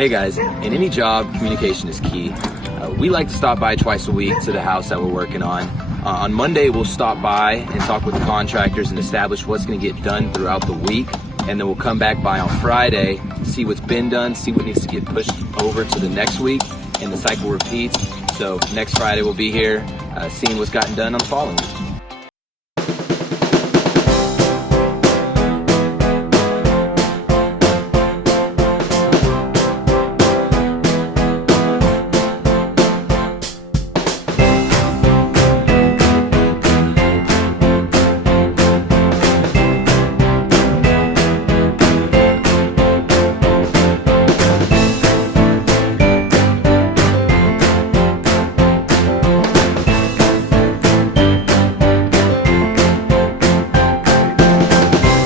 Hey guys, in any job, communication is key. We like to stop by twice a week to the house that we're working on. On Monday, we'll stop by and talk with the contractors and establish what's going to get done throughout the week. And then we'll come back by on Friday, see what's been done, see what needs to get pushed over to the next week, and the cycle repeats. So next Friday we'll be here seeing what's gotten done on the following week.